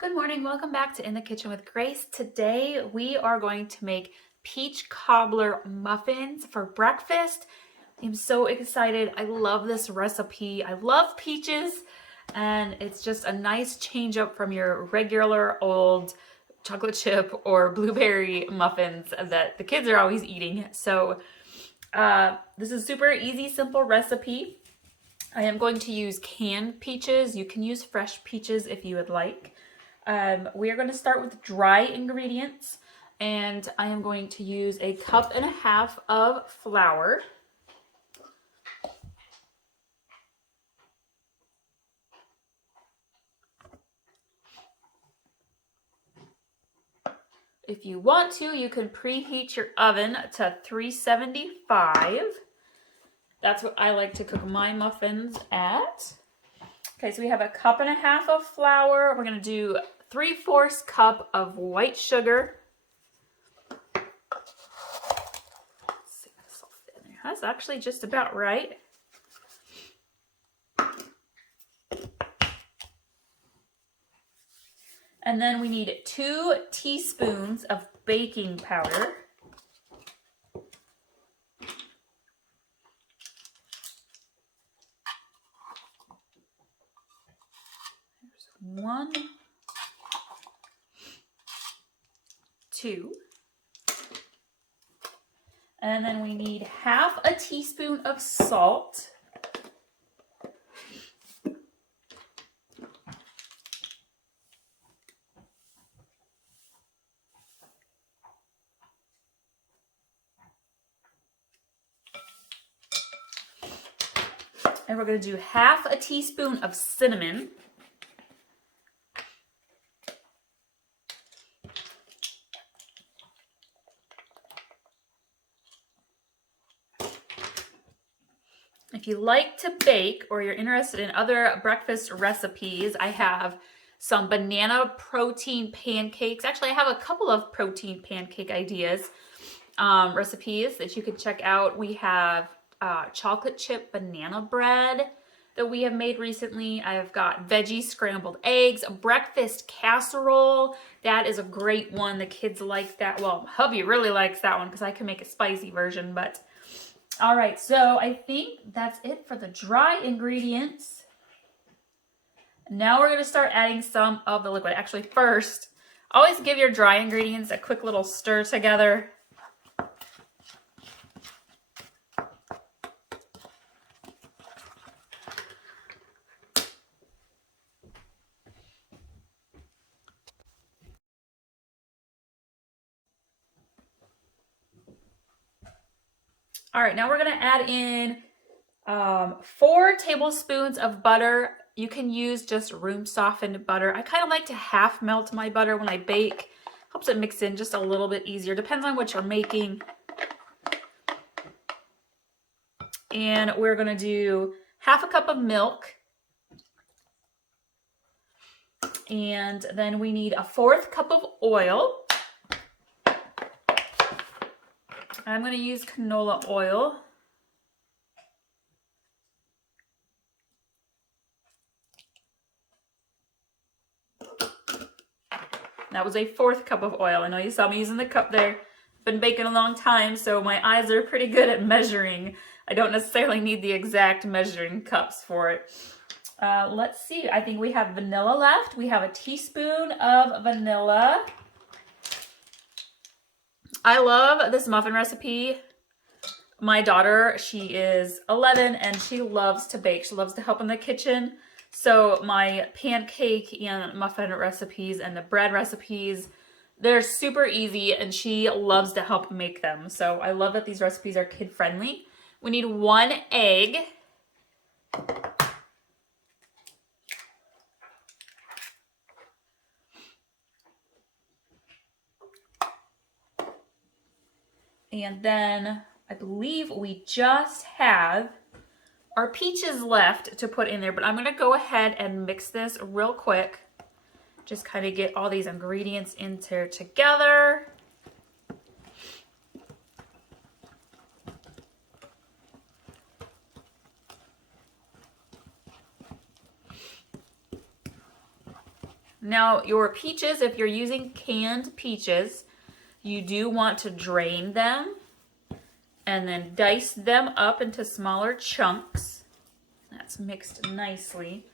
Good morning, welcome back to In the Kitchen with Grace. Today we are going to make peach cobbler muffins for breakfast. I'm so excited. I love this recipe. I love peaches and it's just a nice change up from your regular old chocolate chip or blueberry muffins that the kids are always eating. So this is a super easy, simple recipe. I am going to use canned peaches. You can use fresh peaches if you would like. We are going to start with dry ingredients, and I am going to use 1.5 cups of flour. If you want to, you can preheat your oven to 375. That's what I like to cook my muffins at. Okay, so we have 1.5 cups of flour. We're going to do 3/4 cup of white sugar. Let's see if this will fit in there. That's actually just about right. And then we need 2 teaspoons of baking powder. There's 1, 2. And then we need 1/2 teaspoon of salt. And we're going to do 1/2 teaspoon of cinnamon. If you like to bake or you're interested in other breakfast recipes, I have some banana protein pancakes. Actually, I have a couple of protein pancake ideas, recipes that you could check out. We have chocolate chip banana bread that we have made recently. I've got veggie scrambled eggs, a breakfast casserole. That is a great one. The kids like that. Well, hubby really likes that one because I can make a spicy version, but all right, so I think that's it for the dry ingredients. Now we're going to start adding some of the liquid. Actually, first, always give your dry ingredients a quick little stir together. All right, now we're going to add in 4 tablespoons of butter. You can use just room softened butter. I kind of like to half melt my butter when I bake. Helps it mix in just a little bit easier. Depends on what you're making. And we're going to do 1/2 cup of milk. And then we need 1/4 cup of oil. I'm going to use canola oil. That was 1/4 cup of oil. I know you saw me using the cup there. Been baking a long time, so my eyes are pretty good at measuring. I don't necessarily need the exact measuring cups for it. Let's see. I think we have vanilla left. We have 1 teaspoon of vanilla. I love this muffin recipe. My daughter, she is 11 and she loves to bake. She loves to help in the kitchen. So my pancake and muffin recipes and the bread recipes, they're super easy and she loves to help make them. So I love that these recipes are kid friendly. We need 1 egg. And then I believe we just have our peaches left to put in there, but I'm going to go ahead and mix this real quick. Just kind of get all these ingredients in there together. Now your peaches, if you're using canned peaches, you do want to drain them and then dice them up into smaller chunks. That's mixed nicely.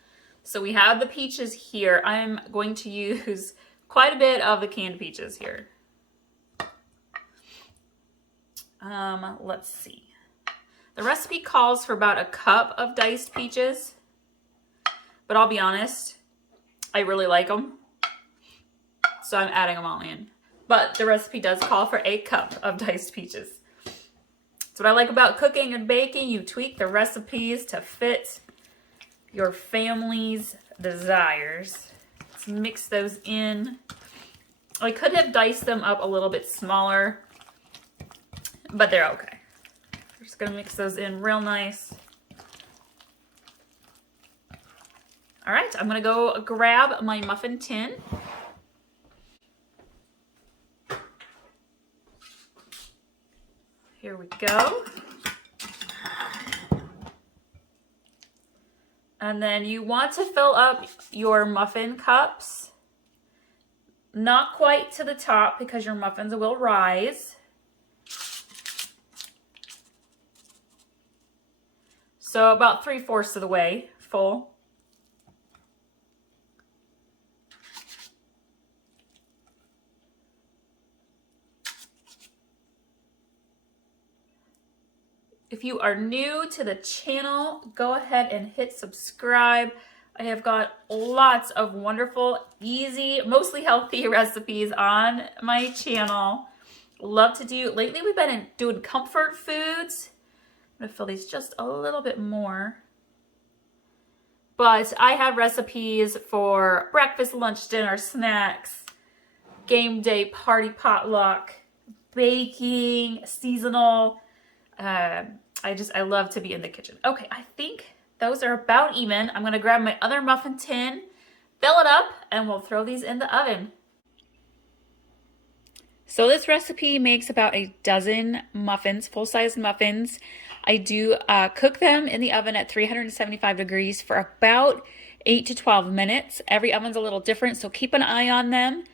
So we have the peaches here. I'm going to use quite a bit of the canned peaches here. Let's see. The recipe calls for about a cup of diced peaches, but I'll be honest, I really like them, so I'm adding them all in. But the recipe does call for a cup of diced peaches. That's what I like about cooking and baking. You tweak the recipes to fit your family's desires. Let's mix those in. I could have diced them up a little bit smaller, but they're okay. We're just gonna mix those in real nice. All right, I'm gonna go grab my muffin tin. Here we go. And then you want to fill up your muffin cups. Not quite to the top because your muffins will rise. So about 3/4 of the way full. If you are new to the channel, go ahead and hit subscribe. I have got lots of wonderful, easy, mostly healthy recipes on my channel. Love to do, lately we've been doing comfort foods. I'm gonna fill these just a little bit more. But I have recipes for breakfast, lunch, dinner, snacks, game day, party, potluck, baking, seasonal. I love to be in the kitchen. Okay, I think those are about even. I'm gonna grab my other muffin tin, fill it up, and we'll throw these in the oven. So this recipe makes about a dozen muffins, full-size muffins. I do cook them in the oven at 375 degrees for about 8 to 12 minutes. Every oven's a little different, so keep an eye on them.